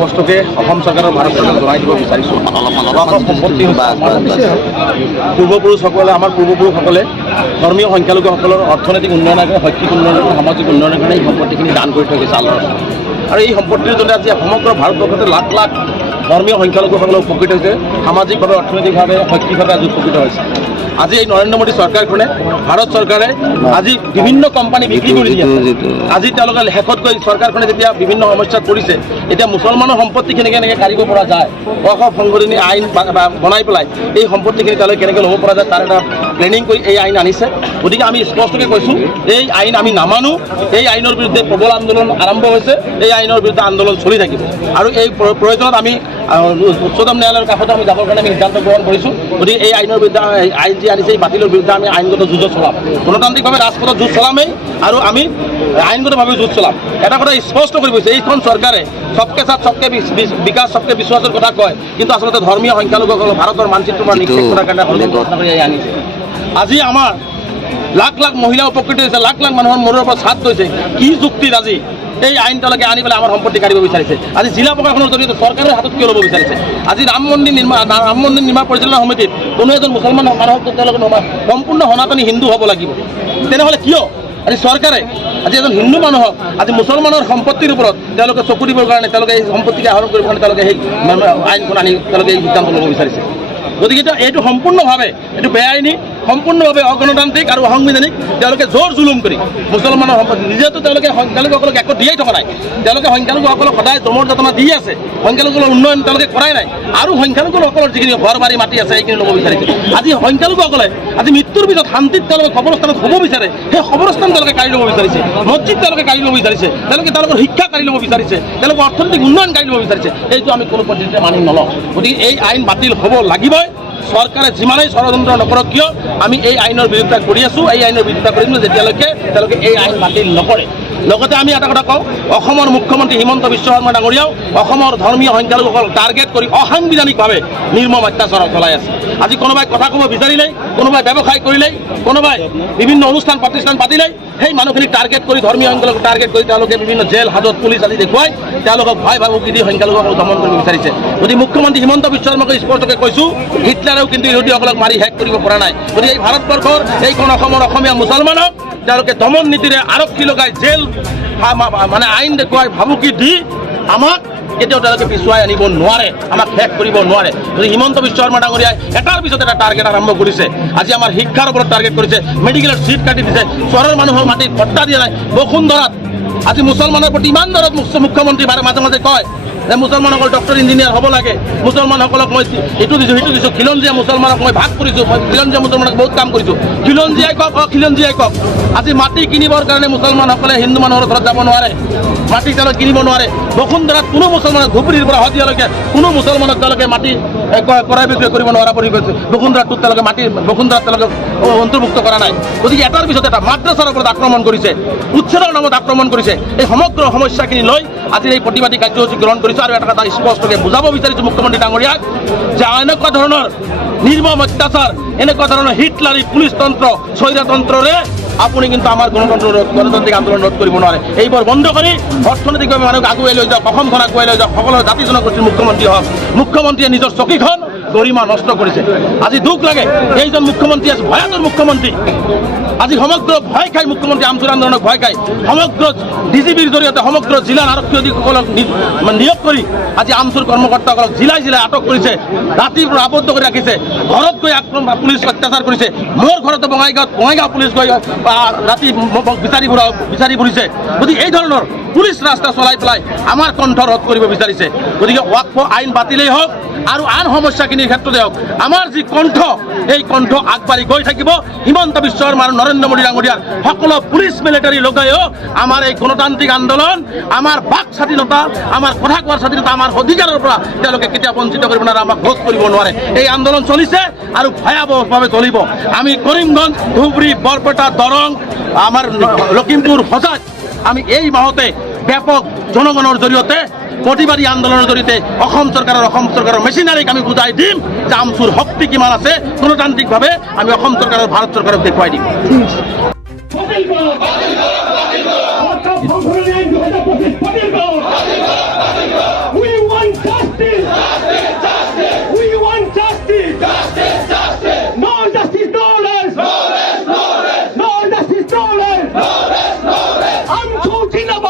স্পষ্টকৈ অসম চৰকাৰৰ ভাৰত চৰকাৰক জনাই দিব বিচাৰিছোঁ। সম্পত্তি পূৰ্বপুৰুষসকলে আমাৰ পূৰ্বপুৰুষসকলে ধৰ্মীয় সংখ্যালঘুসকলৰ অৰ্থনৈতিক উন্নয়নৰ কাৰণে, শৈক্ষিক উন্নয়নৰ কাৰণে, সামাজিক উন্নয়নৰ কাৰণে এই সম্পত্তিখিনি দান কৰি থৈ গৈছে আল্লাহৰ। আৰু এই সম্পত্তিৰ জৰিয়তে আজি সমগ্ৰ ভাৰতবৰ্ষতে লাখ লাখ ধৰ্মীয় সংখ্যালঘুসকলে উপকৃত হৈছে, সামাজিকভাৱে, অৰ্থনৈতিকভাৱে, শৈক্ষিকভাৱে আজি উপকৃত হৈছে। আজি এই নৰেন্দ্ৰ মোদী চৰকাৰখনে, ভাৰত চৰকাৰে আজি বিভিন্ন কোম্পানী বিক্ৰী কৰি দিয়ে। আজি তেওঁলোকে শেষত গৈ চৰকাৰখনে যেতিয়া বিভিন্ন সমস্যাত পৰিছে, এতিয়া মুছলমানৰ সম্পত্তিখিনি কেনেকৈ কাঢ়িব পৰা যায়, ওৱাকফ সংশোধনী আইন বনাই পেলাই এই সম্পত্তিখিনি তেওঁলোকে কেনেকৈ ল'ব পৰা যায় তাৰ এটা প্লেনিং কৰি এই আইন আনিছে। গতিকে আমি স্পষ্টকৈ কৈছোঁ, এই আইন আমি নামানো। এই আইনৰ বিৰুদ্ধে প্ৰবল আন্দোলন আৰম্ভ হৈছে, এই আইনৰ বিৰুদ্ধে আন্দোলন চলি থাকিব। আৰু এই প্ৰয়োজনত আমি উচ্চতম ন্যায়ালয়ৰ কাষতে আমি যাবৰ কাৰণে আমি সিদ্ধান্ত গ্ৰহণ কৰিছোঁ। গতিকে এই আইনৰ বিৰুদ্ধে, আইন যি আনিছে এই বাতিলৰ বিৰুদ্ধে আমি আইনগত যুঁজ চলাম, গণতান্ত্ৰিকভাৱে ৰাজপথত যুঁজ চলামেই, আৰু আমি আইনগতভাৱে যুঁজ চলাম। এটা কথা স্পষ্ট কৰি কৈছে, এইখন চৰকাৰে সবকে সাথ সবকে বিকাশ, সবকে বিশ্বাসৰ কথা কয়, কিন্তু আচলতে ধৰ্মীয় সংখ্যালঘুসকলক ভাৰতৰ মানচিত্ৰৰ পৰা নিক্ষেপ কৰাৰ কাৰণে আনিছে। আজি আমাৰ লাখ লাখ মহিলা উপকৃত হৈছে, লাখ লাখ মানুহৰ মূৰৰ পৰা ছাদ গৈছে। কি যুক্তিত আজি এই আইন তেওঁলোকে আনি পেলাই আমাৰ সম্পত্তি কাঢ়িব বিচাৰিছে? আজি জিলা প্ৰশাসনৰ জৰিয়তে চৰকাৰৰ হাতত কিয় ল'ব বিচাৰিছে? আজি ৰাম মন্দিৰ নিৰ্মাণ পৰিচালনা সমিতিত কোনো এজন মুছলমান মানুহক তেওঁলোকে সম্পূৰ্ণ সনাতনী হিন্দু হ'ব লাগিব, তেনেহ'লে কিয় আজি চৰকাৰে আজি এজন হিন্দু মানুহক আজি মুছলমানৰ সম্পত্তিৰ ওপৰত তেওঁলোকে চকু দিবৰ কাৰণে, তেওঁলোকে এই সম্পত্তিকে আহৰণ কৰিবৰ কাৰণে তেওঁলোকে সেই আইনখন আনি তেওঁলোকে এই সিদ্ধান্ত ল'ব বিচাৰিছে। গতিকে এইটো সম্পূৰ্ণভাৱে এইটো বেআইনী, সম্পূৰ্ণভাৱে অগণতান্ত্ৰিক আৰু অসাংবিধানিক। তেওঁলোকে জোৰ জুলুম কৰি মুছলমানৰ সম্পত্তি, নিজেতো তেওঁলোকে সংখ্যালঘুসকলক একো দিয়েই থকা নাই। তেওঁলোকে সংখ্যালঘুসকলক সদায় জমৰ যাতনা দি আছে, সংখ্যালঘুসকলৰ উন্নয়ন তেওঁলোকে কৰাই নাই। আৰু সংখ্যালঘুসকলৰ যিখিনি ঘৰ বাৰী মাটি আছে সেইখিনি ল'ব বিচাৰিছে। আজি সংখ্যালঘুসকলে আজি মৃত্যুৰ পিছত শান্তিত তেওঁলোকে কবৰস্থানত হ'ব বিচাৰে, সেই কবৰস্থান তেওঁলোকে কাঢ়ি ল'ব বিচাৰিছে, মছজিদ তেওঁলোকে কাঢ়ি ল'ব বিচাৰিছে, তেওঁলোকৰ শিক্ষা কাঢ়ি ল'ব বিচাৰিছে, তেওঁলোকৰ অৰ্থনৈতিক উন্নয়ন কাঢ়ি ল'ব বিচাৰিছে। এইটো আমি কোনো পদ্ধতিতে মানি নলওঁ। গতিকে এই আইন বাতিল হ'ব লাগিবই। চৰকাৰে যিমানেই ষড়যন্ত্ৰ নকৰক কিয় আমি এই আইনৰ বিৰোধিতা কৰি আছোঁ, এই আইনৰ বিৰোধিতা কৰিম যেতিয়ালৈকে তেওঁলোকে এই আইন বাতিল নকৰে। লগতে আমি এটা কথা কওঁ, অসমৰ মুখ্যমন্ত্ৰী হিমন্ত বিশ্ব শৰ্মা ডাঙৰীয়াও অসমৰ ধৰ্মীয় সংখ্যালঘুসকলক টাৰ্গেট কৰি অসাংবিধানিকভাৱে নিৰ্মম অত্যাচাৰ চলাই আছে। আজি কোনোবাই কথা ক'ব বিচাৰিলেই, কোনোবাই ব্যৱসায় কৰিলেই, কোনোবাই বিভিন্ন অনুষ্ঠান প্ৰতিষ্ঠান পাতিলেই সেই মানুহখিনিক টাৰ্গেট কৰি, ধৰ্মীয় সংখ্যালঘুক টাৰ্গেট কৰি তেওঁলোকে বিভিন্ন জেল হাজত পুলিচ আদি দেখুৱাই তেওঁলোকক ভয় ভাবুকি দি সংখ্যালঘুসকলক দমন কৰিব বিচাৰিছে। গতিকে মুখ্যমন্ত্ৰী হিমন্ত বিশ্ব শৰ্মাকে স্পষ্টকৈ কৈছোঁ, হিটলাৰেও কিন্তু ইহুদীসকলক মাৰি শেষ কৰিব পৰা নাই। গতিকে এই ভাৰতবৰ্ষৰ এইখন অসমৰ অসমীয়া মুছলমানক তেওঁলোকে দমন নীতিৰে আৰক্ষী লগাই জেল মানে আইন দেখুৱাই ভাবুকি দি আমাক কেতিয়াও তেওঁলোকে পিছুৱাই আনিব নোৱাৰে, আমাক শেষ কৰিব নোৱাৰে। যদি হিমন্ত বিশ্ব শৰ্মা ডাঙৰীয়াই এটাৰ পিছত এটা টাৰ্গেট আৰম্ভ কৰিছে, আজি আমাৰ শিক্ষাৰ ওপৰত টাৰ্গেট কৰিছে, মেডিকেলৰ চিট কাটি দিছে, চহৰৰ মানুহৰ মাটিত ভত্তা দিয়া নাই। বসুন্ধৰাত আজি মুছলমানৰ প্ৰতি ইমান দৰত মুখ্যমন্ত্ৰী মাজে মাজে কয় যে মুছলমানসকল ডক্টৰ ইঞ্জিনিয়াৰ হ'ব লাগে, মুছলমানসকলক মই এইটো দিছোঁ সেইটো দিছোঁ, খিলঞ্জীয়া মুছলমানক মই ভাগ কৰিছোঁ, মই খিলঞ্জীয়া মুছলমানক বহুত কাম কৰিছোঁ। খিলঞ্জীয়াই কওক, খিলঞ্জীয়াই কওক, আজি মাটি কিনিবৰ কাৰণে মুছলমানসকলে হিন্দু মানুহৰ ঘৰত যাব নোৱাৰে, মাটি তেওঁলোকে কিনিব নোৱাৰে। বসুন্ধৰাত কোনো মুছলমানক ধুবুৰীৰ পৰা শদিয়ালৈকে কোনো মুছলমানক তেওঁলোকে মাটি ক্ৰয় বিক্ৰয় কৰিব নোৱাৰা বুলি কৈছে। বসুন্ধৰাটোত তেওঁলোকে বসুন্ধৰাত তেওঁলোকে অন্তৰ্ভুক্ত কৰা নাই। গতিকে এটাৰ পিছত এটা মাদ্ৰাছাৰ ওপৰত আক্ৰমণ কৰিছে, উচ্ছেদৰ নামত আক্ৰমণ কৰিছে। এই সমগ্ৰ সমস্যাখিনি লৈ আজি এই প্ৰতিবাদী কাৰ্যসূচী গ্ৰহণ কৰিছোঁ। আৰু এটা কথা স্পষ্টকৈ বুজাব বিচাৰিছোঁ মুখ্যমন্ত্ৰী ডাঙৰীয়াক যে এনেকুৱা ধৰণৰ নিৰ্মম অত্যাচাৰ, এনেকুৱা ধৰণৰ হিটলাৰী পুলিচ তন্ত্ৰ, স্বৈৰতন্ত্ৰৰে আপুনি কিন্তু আমাৰ গণতান্ত্ৰিক আন্দোলন ৰোধ কৰিব নোৱাৰে। এইবোৰ বন্ধ কৰি অৰ্থনৈতিকভাৱে মানুহক আগুৱাই লৈ যাওক, অসমখন আগুৱাই লৈ যাওক, সকলো জাতি জনগোষ্ঠীৰ মুখ্যমন্ত্ৰী হওক। মুখ্যমন্ত্ৰীয়ে নিজৰ চকীখন গৰিমা নষ্ট কৰিছে। আজি দুখ লাগে, এইজন মুখ্যমন্ত্ৰী আছে ভয়াতুৰ মুখ্যমন্ত্ৰী। আজি সমগ্ৰ ভয় খাই মুখ্যমন্ত্ৰী আমচুৰ আন্দোলনক ভয় খাই সমগ্ৰ ডিজিপিৰ জৰিয়তে সমগ্ৰ জিলাৰ আৰক্ষী অধীক্ষকসকলক নিয়োগ কৰি আজি আমচুৰ কৰ্মকৰ্তাসকলক জিলাই জিলাই আটক কৰিছে, ৰাতিৰ পৰা আবদ্ধ কৰি ৰাখিছে, ঘৰত গৈ পুলিচ অত্যাচাৰ কৰিছে। মোৰ ঘৰতো বঙাইগাঁও পুলিচ গৈ ৰাতি বিচাৰি ফুৰিছে। গতিকে এই ধৰণৰ পুলিচ ৰাস্তা চলাই পেলাই আমাৰ কণ্ঠ ৰোধ কৰিব বিচাৰিছে। গতিকে ৱাকফ আইন বাতিলেই হওক আৰু আন সমস্যাখিনিৰ ক্ষেত্ৰতে হওক, আমাৰ যি কণ্ঠ, এই কণ্ঠ আগবাঢ়ি গৈ থাকিব। হিমন্ত বিশ্ব শৰ্মা আৰু নৰেন্দ্ৰ মোদী ডাঙৰীয়াৰ সকলো পুলিচ মিলিটাৰী লগাইও আমাৰ এই গণতান্ত্ৰিক আন্দোলন, আমাৰ বাক স্বাধীনতা, আমাৰ কথা কোৱাৰ স্বাধীনতা, আমাৰ অধিকাৰৰ পৰা তেওঁলোকে কেতিয়া বঞ্চিত কৰিব নোৱাৰে, আমাক ৰোধ কৰিব নোৱাৰে। এই আন্দোলন চলিছে আৰু ভয়াৱহভাৱে চলিব। আমি কৰিমগঞ্জ, ধুবুৰী, বৰপেটা, দৰং, আমাৰ লখিমপুৰ, হোজাইত আমি এই মাহতে ব্যাপক জনগণৰ জৰিয়তে প্ৰতিবাদী আন্দোলনৰ জৰিয়তে অসম চৰকাৰৰ মেচিনাৰীক আমি বুজাই দিম যে আমচুৰ শক্তি কিমান আছে। গণতান্ত্ৰিকভাৱে আমি অসম চৰকাৰৰ ভাৰত চৰকাৰক দেখুৱাই দিম। We want ঘৃণাভাৱ